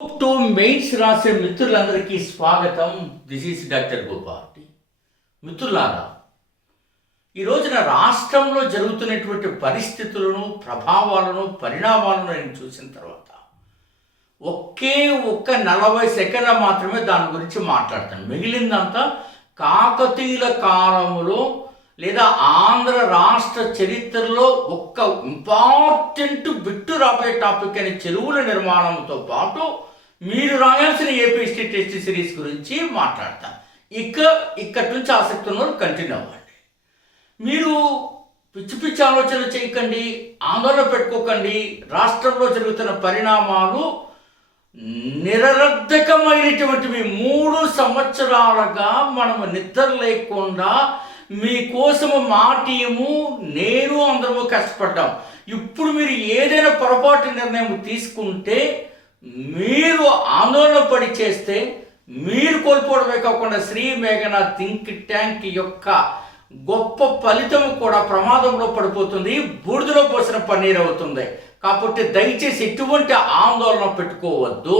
To mains రాసే మిత్రులందరికీ స్వాగతం. This is doctor Gopal. మిత్రులారా, ఈ రోజున రాష్ట్రంలో జరుగుతున్నటువంటి పరిస్థితులను, ప్రభావాలను, పరిణామాలను నేను చూసిన తర్వాత ఒక్క 40 సెకండ్ల మాత్రమే దాని గురించి మాట్లాడతాను. మిగిలిందంతా కాకతీయుల కాలంలో లేదా ఆంధ్ర రాష్ట్ర చరిత్రలో ఒక్క ఇంపార్టెంట్ బిట్టు రాబోయే టాపిక్ అనే చెరువుల నిర్మాణంతో పాటు మీరు రాయాల్సిన ఏపీ హిస్టరీ టెస్ట్ సిరీస్ గురించి మాట్లాడతాను. ఇక్కడి నుంచి ఆసక్తి ఉన్నవారు కంటిన్యూ అవ్వండి. మీరు పిచ్చి పిచ్చి ఆలోచనలు చేయకండి, ఆందోళన పెట్టుకోకండి. రాష్ట్రంలో జరుగుతున్న పరిణామాలు నిరర్ధకమైనటువంటివి. 3 సంవత్సరాలుగా మనము నిద్ర లేకుండా మీకోసము మా టీము, నేను అందరము కష్టపడ్డాం. ఇప్పుడు మీరు ఏదైనా పొరపాటు నిర్ణయం తీసుకుంటే, మీరు ఆందోళన పడి చేస్తే మీరు కోల్పోవడమే కాకుండా శ్రీ మేఘనా థింక్ ట్యాంక్ యొక్క గొప్ప ఫలితం కూడా ప్రమాదంలో పడిపోతుంది, బూడిదలో పోసిన పన్నీర్ అవుతుంది. కాబట్టి దయచేసి ఎటువంటి ఆందోళన పెట్టుకోవద్దు.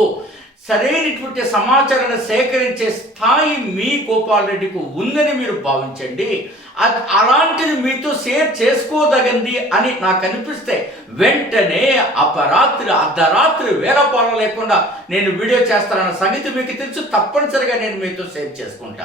సరైనటువంటి సమాచారాన్ని సేకరించే స్థాయి మీ గోపాల్ రెడ్డికి ఉందని మీరు భావించండి. అలాంటిది మీతో షేర్ చేసుకోదగింది అని నాకు అనిపిస్తే వెంటనే అర్ధరాత్రి వేళపాల లేకుండా నేను వీడియో చేస్తానన్న సంగతి మీకు తెలుసు. తప్పనిసరిగా నేను మీతో షేర్ చేసుకుంటా.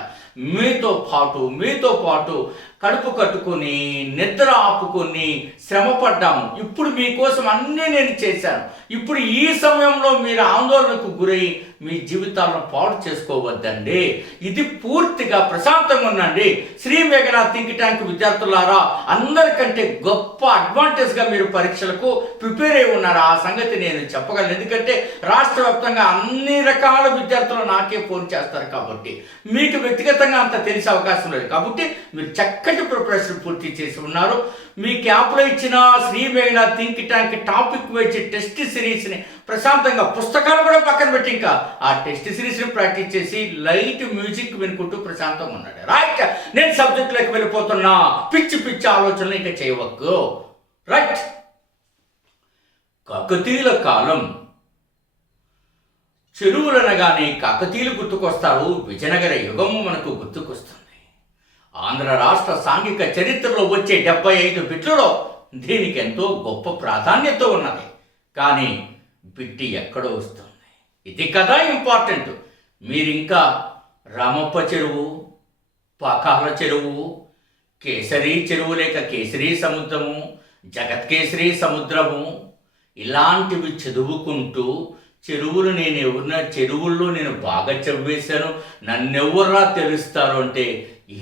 మీతో పాటు కడుపు కట్టుకొని నిద్ర ఆపుకొని శ్రమపడ్డాము. ఇప్పుడు మీకోసం అన్నీ నేను చేశాను. ఇప్పుడు ఈ సమయంలో మీరు ఆందోళనకు గురై మీ జీవితాలను పాడు చేసుకోవద్దండి. ఇది పూర్తిగా ప్రశాంతంగా ఉండండి. శ్రీ మేఘనా థింక్ ట్యాంక్ విద్యార్థులారా, అందరికంటే గొప్ప అడ్వాంటేజ్గా మీరు పరీక్షలకు ప్రిపేర్ అయి ఉన్నారు. ఆ సంగతి నేను చెప్పగలను. ఎందుకంటే రాష్ట్ర వ్యాప్తంగా అన్ని రకాల విద్యార్థులు నాకే ఫోన్ చేస్తారు. కాబట్టి మీకు వ్యక్తిగతంగా అంత తెలిసే అవకాశం లేదు. కాబట్టి మీరు చక్కటి ప్రిపరేషన్ పూర్తి చేసి ఉన్నారు. మీ క్యాప్లో ఇచ్చిన శ్రీ మేఘనా think tank topic wise test సిరీస్ని ప్రశాంతంగా, పుస్తకాలు కూడా పక్కన పెట్టి ఇంకా ఆ టెస్ట్ సిరీస్ని ప్రాక్టీస్ చేసి లైట్ మ్యూజిక్ వినుకుంటూ ప్రశాంతంగా ఉన్నాడు. రైట్, నేను సబ్జెక్టులోకి వెళ్ళిపోతున్నా. పిచ్చి ఆలోచనలు ఇంకా చేయవద్దు. రైట్, కాకతీయుల కాలం. చెరువులనగానే కాకతీయులు గుర్తుకొస్తారు. విజయనగర యుగము మనకు గుర్తుకొస్తుంది. ఆంధ్ర రాష్ట్ర సాంఘిక చరిత్రలో వచ్చే 75 బిట్లలో దీనికి ఎంతో గొప్ప ప్రాధాన్యత ఉన్నది. కానీ బిట్టి ఎక్కడో వస్తుంది. ఇది కదా ఇంపార్టెంట్. మీరింకా రామప్ప చెరువు, పాకాల చెరువు, కేసరి చెరువు లేక కేసరి సముద్రము, జగత్కేసరి సముద్రము ఇలాంటివి చదువుకుంటూ చెరువుల్లో నేను బాగా చదివేశాను, నన్నెవ్వరా తెలుస్తారు అంటే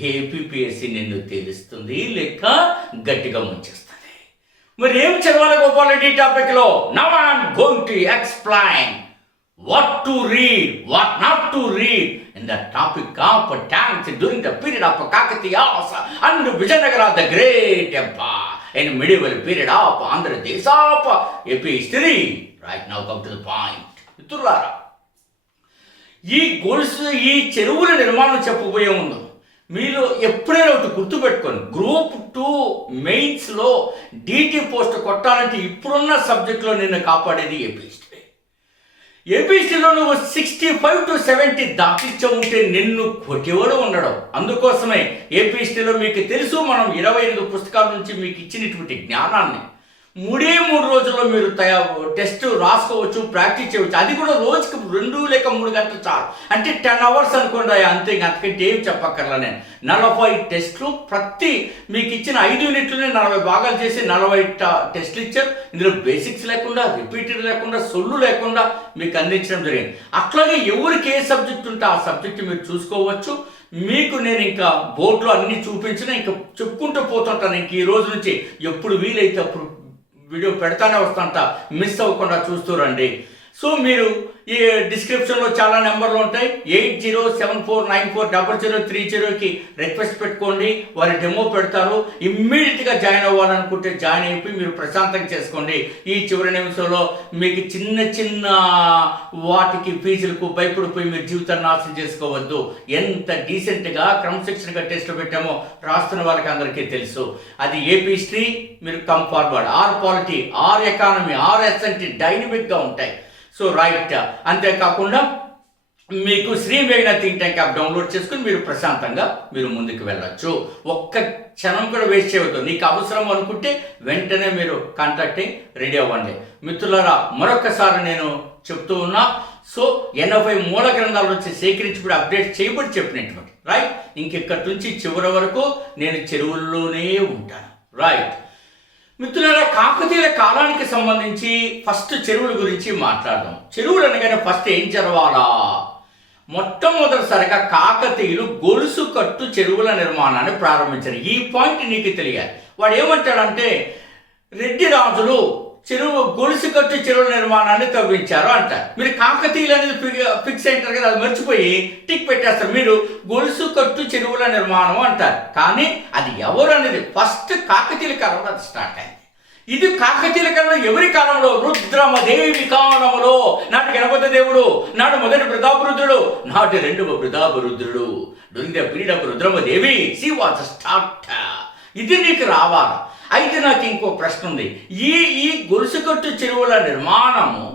ఏపీపీఎస్సీ నిన్ను తెలుస్తుంది లేక గట్టిగా ముంచేస్తుంది. మరి ఏం చదవాలి గోపాల్ రెడ్డి టాపిక్లో? Now I'm going to explain what to read, what not to read in the topic of tanks during the period of Kakatiyas and Vijayanagara the Great Empire in medieval period of Andhra Desha of AP history. Right now come to the point. మిత్రులారా, ఈ చెరువుల నిర్మాణం చెప్పబోయే ముందు మీరు ఎప్పుడైనా ఒకటి గుర్తుపెట్టుకోండి. గ్రూప్ 2 మెయిన్స్లో DT పోస్ట్ కొట్టాలంటే ఇప్పుడున్న సబ్జెక్టులో నిన్ను కాపాడేది ఏపీ హిస్టరీ. ఏపీ హిస్టరీలో నువ్వు 65 to 70 దాటించ ఉంటే నిన్ను కొట్టేవాడు ఉండడం. అందుకోసమే ఏపీ హిస్టరీలో మీకు తెలుసు, మనం 25 పుస్తకాల నుంచి మీకు ఇచ్చినటువంటి జ్ఞానాన్ని 3 రోజుల్లో మీరు టెస్ట్ రాసుకోవచ్చు, ప్రాక్టీస్ చేయవచ్చు. అది కూడా రోజుకి 2 లేక 3 గంటలు చాలు. అంటే 10 hours అనుకోండి. అంతే, అంతకంటే ఏం చెప్పక్కర్లా. నేను 40 టెస్టులు, ప్రతి మీకు ఇచ్చిన 5 యూనిట్లని 40 భాగాలు చేసి 40 టెస్టులు ఇచ్చారు. ఇందులో బేసిక్స్ లేకుండా, రిపీటెడ్ లేకుండా, సొల్లు లేకుండా మీకు అందించడం జరిగింది. అట్లాగే ఎవరికి ఏ సబ్జెక్ట్ ఉంటే ఆ సబ్జెక్ట్ మీరు చూసుకోవచ్చు. మీకు నేను ఇంకా బోర్డులో అన్నీ చూపించిన ఇంకా చెప్పుకుంటూ పోతుంటాను. ఇంక ఈ రోజు నుంచి ఎప్పుడు వీలైతే అప్పుడు వీడియో పెడతానే వస్తుంట, మిస్ అవ్వకుండా చూస్తూ రండి. సో మీరు ఈ డిస్క్రిప్షన్లో చాలా నెంబర్లు ఉంటాయి. 8074940030కి రిక్వెస్ట్ పెట్టుకోండి. వారి డెమో పెడతారు. ఇమ్మీడియట్గా జాయిన్ అవ్వాలనుకుంటే జాయిన్ అయిపోయి మీరు ప్రశాంతంగా చేసుకోండి. ఈ చివరి నిమిషంలో మీకు చిన్న వాటికి ఫీజులకు భయపడిపోయి మీరు జీవితాన్ని నాశనం చేసుకోవద్దు. ఎంత డీసెంట్గా క్రమశిక్షణగా టెస్టులు పెట్టామో రాస్తున్న వాళ్ళకి అందరికీ తెలుసు. అది ఏపీ హిస్టరీ, మీరు come forward, or polity, or economy, or SNT డైనమిక్గా ఉంటాయి. సో రైట్, అంతేకాకుండా మీకు శ్రీ మేఘనా థింక్ ట్యాంక్ యాప్ డౌన్లోడ్ చేసుకుని మీరు ప్రశాంతంగా మీరు ముందుకు వెళ్ళొచ్చు. ఒక్క క్షణం కూడా వేస్ట్ చేయవద్దు. నీకు అవసరం అనుకుంటే వెంటనే మీరు కాంటాక్ట్ అయ్యి రెడీ అవ్వండి. మిత్రులారా, మరొకసారి నేను చెప్తూ ఉన్నా, సో 80 మూల గ్రంథాల నుంచి సేకరించబడి అప్డేట్ చేయబడి చెప్పినటువంటి రైట్. ఇంకెక్కడి నుంచి చివరి వరకు నేను చెరువుల్లోనే ఉంటాను. రైట్ మిత్రులారా, కాకతీయుల కాలానికి సంబంధించి ఫస్ట్ చెరువుల గురించి మాట్లాడదాం. చెరువులు అనగానే ఫస్ట్ ఏం చదవాలా? మొట్టమొదటిసారిగా కాకతీయులు గొలుసు కట్టు చెరువుల నిర్మాణాన్ని ప్రారంభించారు. ఈ పాయింట్ నీకు తెలియాలి. వాడు ఏమంటాడంటే, రెడ్డి రాజులు గొలుసు కట్టు చెరువుల నిర్మాణాన్ని తవ్వించారు అంటారు. మీరు కాకతీయులు అనేది ఫిక్స్ అయింటారు కదా, అది మర్చిపోయి టిక్ పెట్టేస్తారు. మీరు గొలుసు కట్టు చెరువుల నిర్మాణం అంటారు. కానీ అది ఎవరు అనేది ఫస్ట్ కాకతీయుల కాలంలో అది స్టార్ట్ అయింది. ఇది కాకతీయుల కాలంలో ఎవరి కాలంలో? రుద్రమదేవి కాలంలో. నాటి గణపతి దేవుడు, నాడు మొదటి ప్రతాపరుద్రుడు, నాటి రెండవ ప్రతాపరుద్రుడు. During the period of Rudramadevi she was start. ఇది నీకు రావాలి. అయితే నాకు ఇంకో ప్రశ్న ఉంది. ఈ గొలుసుకట్టు చెరువుల నిర్మాణము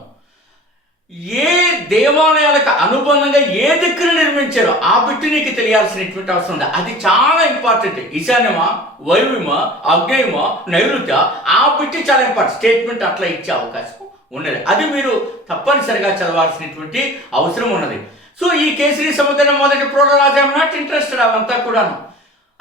ఏ దేవాలయాలకు అనుబంధంగా ఏ దిక్కును నిర్మించారో ఆ బిట్టు నీకు తెలియాల్సినటువంటి అవసరం ఉంది. అది చాలా ఇంపార్టెంట్. ఈశాన్యమా, వైవ్యమా, అగ్నేయమా, నైరుత్య, ఆ బిట్టు చాలా ఇంపార్టెంట్. స్టేట్మెంట్ అట్లా ఇచ్చే అవకాశం ఉన్నది. అది మీరు తప్పనిసరిగా చదవాల్సినటువంటి అవసరం ఉన్నది. సో ఈ కేసరి సముద్రం మొదటి ప్రోడరాజు ఐఎమ్ నాట్ ఇంట్రెస్టెడ్ అవంతా కూడాను.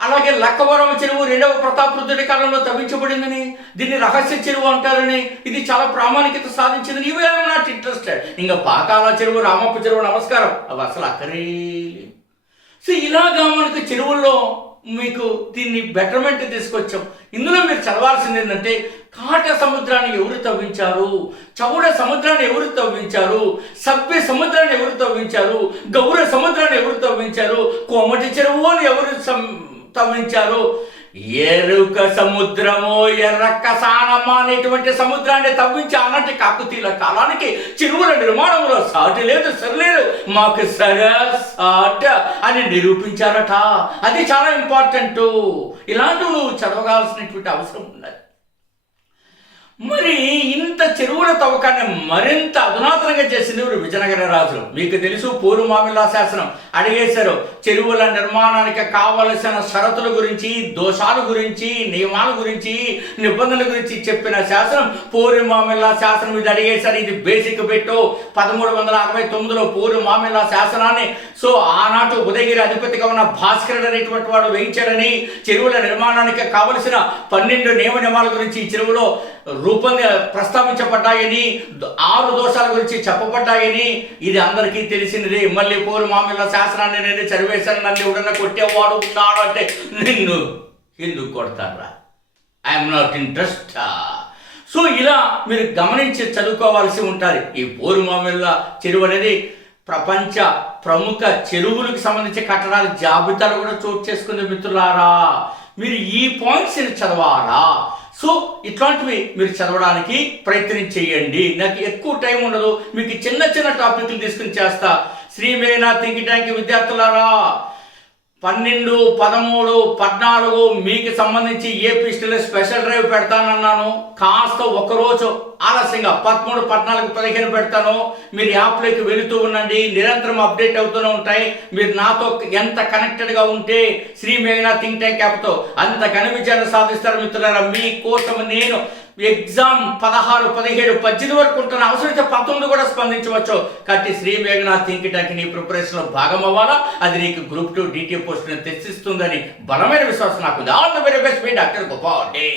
అలాగే లక్కవరం చెరువు రెండవ ప్రతాపరుద్రుడి కాలంలో తవ్వించబడిందని, దీన్ని రహస్య చెరువు అంటారని, ఇది చాలా ప్రామాణికత సాధించిందని, ఇవి ఐఎమ్ నాట్ ఇంట్రెస్టెడ్. ఇంకా పాకాల చెరువు, రామప్ప చెరువు, నమస్కారం, అవి అసలు అక్కడే. సో ఇలాగా మనకు చెరువుల్లో మీకు దీన్ని బెటర్మెంట్ తీసుకొచ్చాం. ఇందులో మీరు చదవాల్సింది ఏంటంటే, కాట సముద్రాన్ని ఎవరు తవ్వించారు, చౌడ సముద్రాన్ని ఎవరు తవ్వించారు, సభ్య సముద్రాన్ని ఎవరు తవ్వించారు, గౌర సముద్రాన్ని ఎవరు తవ్వించారు, కోమటి చెరువు అని ఎవరు తవ్వించారు, ఎరుక సముద్రము, ఎర్రక్కసానమ్మ అనేటువంటి సముద్రాన్ని తవ్వించి అన్నట్టు కాకతీయుల కాలానికి చెరువుల నిర్మాణంలో సాటి లేదు, సరిలేదు, మాకు సాట్ అని నిరూపించారట. అది చాలా ఇంపార్టెంట్. ఇలాంటివి నువ్వు చదవగాల్సినటువంటి అవసరం ఉన్నది. మరి ఇంత చెరువుల తవ్వకాన్ని మరింత అధునాతనంగా చేసింది విజయనగర రాజులు. మీకు తెలుసు, పూర్వమామిలా శాసనం అడిగేశారు. చెరువుల నిర్మాణానికి కావలసిన షరతుల గురించి, దోషాల గురించి, నియమాల గురించి, నిబంధనల గురించి చెప్పిన శాసనం పూర్వమామిలా శాసనం ఇది అడిగేశారు. ఇది బేసిక్ పెట్టు. 1369లో పూర్వమామిలా శాసనాన్ని సో ఆనాటి ఉదయగిరి అధిపతిగా ఉన్న భాస్కరుడు అనేటువంటి వాడు వేయించాడని, చెరువుల నిర్మాణానికి కావలసిన 12 నియమ నియమాల గురించి ఈ చెరువులో రూపంగా ప్రస్తావించబడ్డాయని, 6 దోషాల గురించి చెప్పబడ్డాయని ఇది అందరికీ తెలిసినది. మళ్ళీ పూర్వమామిలా శాసనాన్ని నేను చదివేశాను, నన్ను ఎవడన్నా కొట్టేవాడు ఉన్నాడు అంటే నిన్ను ఎందుకు కొడతారా? I'm not interest. సో ఇలా మీరు గమనించి చదువుకోవాల్సి ఉంటుంది. ఈ పూర్వమామిలా చెరువు అనేది ప్రపంచ ప్రముఖ చెరువులకు సంబంధించి కట్టడాల జాబితాలు కూడా చోటు చేసుకుంది. మిత్రులారా, మీరు ఈ పాయింట్స్ని చదవాలా? సో ఇట్లాంటివి మీరు చదవడానికి ప్రయత్నం చేయండి. నాకు ఎక్కువ టైం ఉండదు, మీకు చిన్న చిన్న టాపిక్లు తీసుకుని చేస్తా. శ్రీ మేఘనా థింక్ ట్యాంక్ విద్యార్థులారా, 12, 13, 14 మీకు సంబంధించి ఏపీ స్పెషల్ డ్రైవ్ పెడతానన్నాను. కాస్త ఒకరోజు ఆలస్యంగా 13, 14, 15 పెడతాను. మీరు యాప్లోకి వెళుతూ ఉండండి, నిరంతరం అప్డేట్ అవుతూనే ఉంటాయి. మీరు నాతో ఎంత కనెక్టెడ్గా ఉంటే శ్రీ మేఘనా థింక్ ట్యాంక్ యాప్తో అంత ఘన విజయాన్ని సాధిస్తారు. మిత్రులారా, మీకోసం నేను ఎగ్జామ్ 16, 17, 18 వరకు ఉంటున్న, అవసరమైతే 19 కూడా స్పందించవచ్చు. కాబట్టి శ్రీ మేఘనా థింక్ ట్యాంక్ నీ ప్రిపరేషన్లో భాగం అవ్వాలా. అది నీకు గ్రూప్ 2 DT పోస్టులను తెచ్చిస్తుందని బలమైన విశ్వాసం నాకు ఉంది. All the very best, me doctor Gopal day.